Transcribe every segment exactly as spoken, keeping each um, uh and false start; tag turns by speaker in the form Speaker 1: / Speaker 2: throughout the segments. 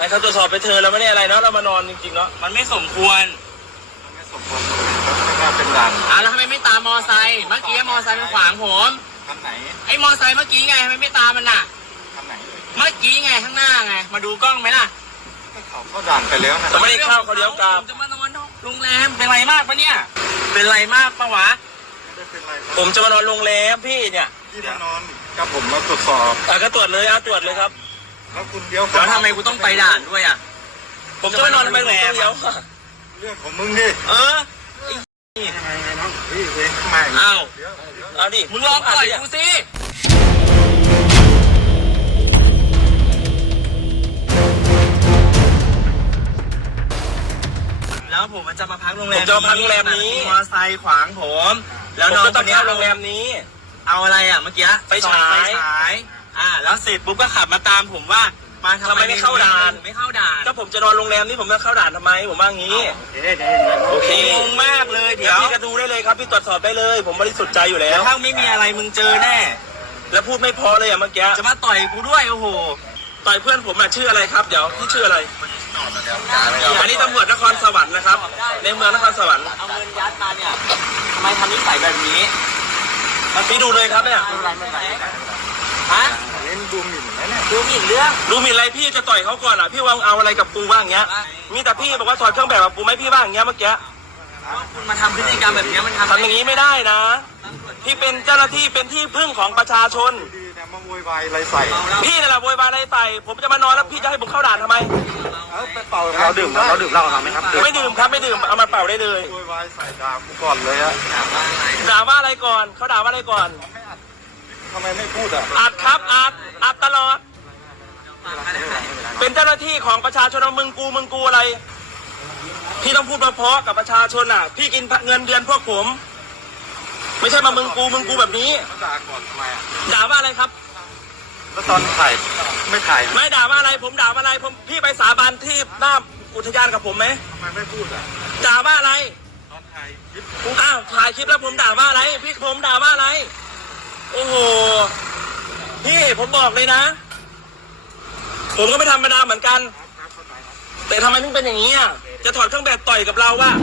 Speaker 1: ให้เขาตรวจสอบไปเธอแล้วไม่ได้อะไรเนาะเรามานอนจริงๆเนาะ
Speaker 2: มันไม่สมควร
Speaker 3: มันไม่สมควรข้างหน้าเป็นด่าน
Speaker 2: อ่ะแล้วทำไมไม่ตามมอไซค์เมื่อกี้มอไซค์มันขวางผม
Speaker 3: คันไหน
Speaker 2: ไอ้มอไซค์เมื่อกี้ไงทำไมไม่ตามมันน่ะ
Speaker 3: คันไหน
Speaker 2: เมื่อกี้ไงข้างหน้าไงมาดูกล้องไหมล่ะ
Speaker 3: เขาเข้าด่านไปแล้วนะ
Speaker 1: แต่ไม่ได้เข้าเขาเลี้ยวกลับ
Speaker 2: ผมจะมานอนโรงแรมเป็นไรมากปะเนี่ยเป็นไรมากปะวะ
Speaker 3: ไม่เป็นไร
Speaker 1: ผมจะมานอนโรงแรมพี่เนี่ย
Speaker 3: พี่มานอนกับผมมาตรวจสอบ
Speaker 1: อ่ะก็ตรวจเลยอ่ะตรวจเลยครับ
Speaker 3: แล้วคุณเลี้ยว
Speaker 2: แล้วทำไมกูต้องไปด่านด้วยอ่ะ
Speaker 1: ผมจะมานอนทำไมโรงแรมเลี้ยว
Speaker 3: เรื่องของมึงดิ
Speaker 2: เออ
Speaker 3: ยังไงน้องพี่เองมา
Speaker 2: อ้าว
Speaker 1: เอาดิ
Speaker 2: มึงลองต่อยกูสิแล้วผมมันจะมาพักโรงแรม
Speaker 1: ผมจะมาพักโรงแรมนี้
Speaker 2: มอไซค์ขวางผมแล้วนอนตรงนี้
Speaker 1: โรงแรมนี้
Speaker 2: เอาอะไรอ่ะเมื่อกี้
Speaker 1: ไปฉาย
Speaker 2: อ่าแล้วเสร็จปุ๊บก็ขับมาตามผมว่ามาทำไม
Speaker 1: ไม่เข้าด่าน
Speaker 2: ไม่เข้าด่าน
Speaker 1: ก็ผมจะนอนโรงแรมนี้ผมจะเข้าด่านทำไมผมว่างี้
Speaker 2: โอเคงงมากเลยเดี๋ยว
Speaker 1: พี่ก็ดูได้เลยครับพี่ตรวจสอบได้เลยผมบริสุทธิ์ใจอยู่แล้ว
Speaker 2: ถ้าไม่มีอะไรมึงเจอแน่
Speaker 1: แล้วพูดไม่พอเลยอ่ะเมื่อกี้
Speaker 2: จะมาต่อยกูด้วยโอ้โห
Speaker 1: ต่อยเพื่อนผมอ่ะชื่ออะไรครับเดี๋ยวพี่ชื่ออะไรอันนี้ตำรวจนครสวรรค์นะครับในเมืองนครสวรรค์
Speaker 2: เอาเงินยัดมาเนี่ยทำไมทำนิสัยแบบนี้
Speaker 1: พี่ดูเลยครับเนี่ย
Speaker 2: ฮะ
Speaker 3: เล่นดูหมิ่นไหมเนี่ย
Speaker 2: ดูหมิ่นเรื่อง
Speaker 1: ดูหมิ่นอะไรพี่จะต่อยเขาก่อนอ่ะพี่วางเอาอะไรกับกูบ้างเงี้ยมีแต่พี่บอกว่าถอดเครื่องแบบกับกูไม่พี่บ้างเงี้ยเมื่อกี้
Speaker 2: คุณมาทำพฤติกรรมแบบนี้มันทำ
Speaker 1: ทำอย่างนี้ไม่ได้นะพี่เป็นเจ้าหน้าที่เป็นที่พึ่งของประชาชน
Speaker 3: ดีนะมาโวยวายอะไรใส่
Speaker 1: พี่นี่แหละโวยวายอะไรใส่ผมจะมานอนแล้วพี่จะให้ผมเข้าด่านทำไม
Speaker 3: เอาไปเป่าเราดื่มเราดื่มเหล้าไหมครับ
Speaker 1: ไม่ดื่มครับไม่ดื่มเอามาเป่าได้เลย
Speaker 3: โวยวายใส่ด่ากูก่อนเลยอะ
Speaker 1: ด่าว่าอะไรก่อนเขาด่าว่าอะไรก่อน
Speaker 3: ทำไมไม่พูดอ่ะ
Speaker 1: อัดครับอัดอัดตลอดเป็นเจ้าหน้าที่ของประชาชนมึงกูมึงกูอะไรพี่ต้องพูดมาเพาะกับประชาชนอ่ะพี่กินเงินเดือนพวกผมไม่ใช่มามึงกูมึงกูแบบนี้
Speaker 3: ด่าก่อนทำไมอ่ะ
Speaker 1: ด่าว่าอะไรครับ
Speaker 3: แล้วตอนถ่ายไม่ถ่าย
Speaker 1: ไม่ด่าว่าอะไรผมด่าว่าอะไรผมพี่ไปสาบานที่หน้าอุทยานกับผมไหม
Speaker 3: ทำไมไม่พูดอ่ะ
Speaker 1: ด่าว่าอะไร
Speaker 3: ตอนถ่ายคลิป
Speaker 1: อ้าวถ่ายคลิปแล้วผมด่าว่าอะไรพี่ผมด่าว่าอะไรโอ้โหพี่ผมบอกเลยนะผมก็ไม่ธรรมดาเหมือนกันแต่ทำไมถึงเป็นอย่างนี้อ่ะจะถอดเครื่องแบบต่อยกับเราว่า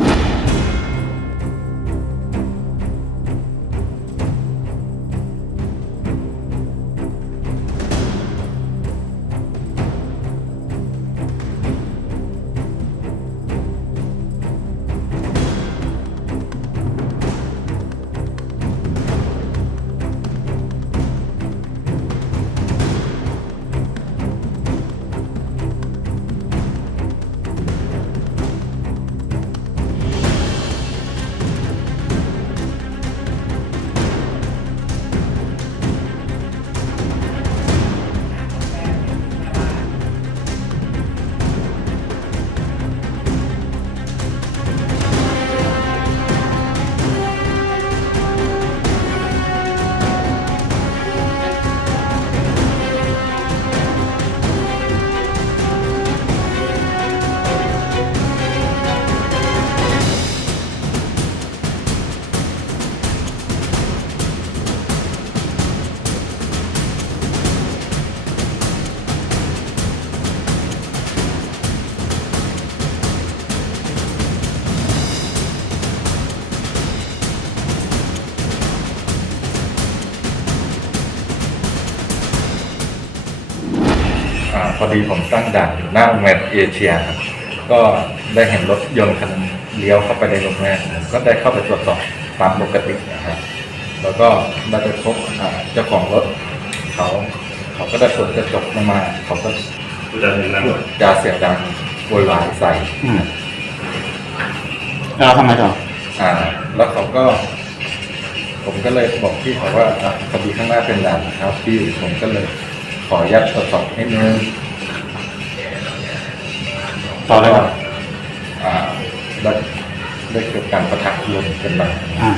Speaker 4: พอดีผมตั้งด่านอยู่หน้าโรงแรมเอเชียครับก็ได้เห็นรถยนต์คันเลี้ยวเข้าไปในโรงแรมก็ได้เข้าไปตรวจสอบตามปกตินะครับแล้วก็ได้ไปพบเจ้าของรถเขาเขาก็ได้เปิดกระจกลงมาเขาก็พูดจาเสียงดังโวยวายใส่
Speaker 5: แล้วทำไมต่อ
Speaker 4: อ่าแล้วเขาก็ผมก็เลยบอกพี่เขาว่าคดีข้างหน้าเป็นด่านนะครับพี่ผมก็เลยขอยัดตรวจสอบให้นึง
Speaker 5: ต่อเลยครับ
Speaker 4: อ่าได้ได้เกิดการประทะลมกันมา
Speaker 5: อ่า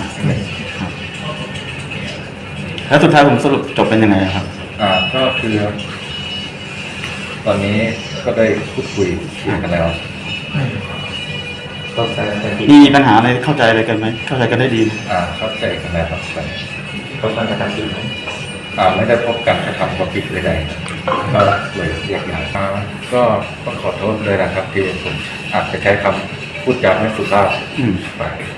Speaker 5: แล้วสุดท้ายผมสรุปจบเป็นยังไงครับ
Speaker 4: อ่าก็คือตอนนี้ก็ได้พูดคุยกันแล้ว
Speaker 5: มีมีปัญหาอะไรเข้าใจอะไรกันไหมเข้าใจกันได้ดี
Speaker 4: อ่าเข้าใจกันแล้วครับ
Speaker 5: เขาการกระทำผิดไหม
Speaker 4: อ่าไม่ได้พบการกระทำความผิดใดๆก็เลยแยกย้ายอ่าก็ต้องขอโทษเลยนะครับที่ผมอาจจะใช้คำพูดจาไม่สุภาพ
Speaker 5: อืม
Speaker 4: ไป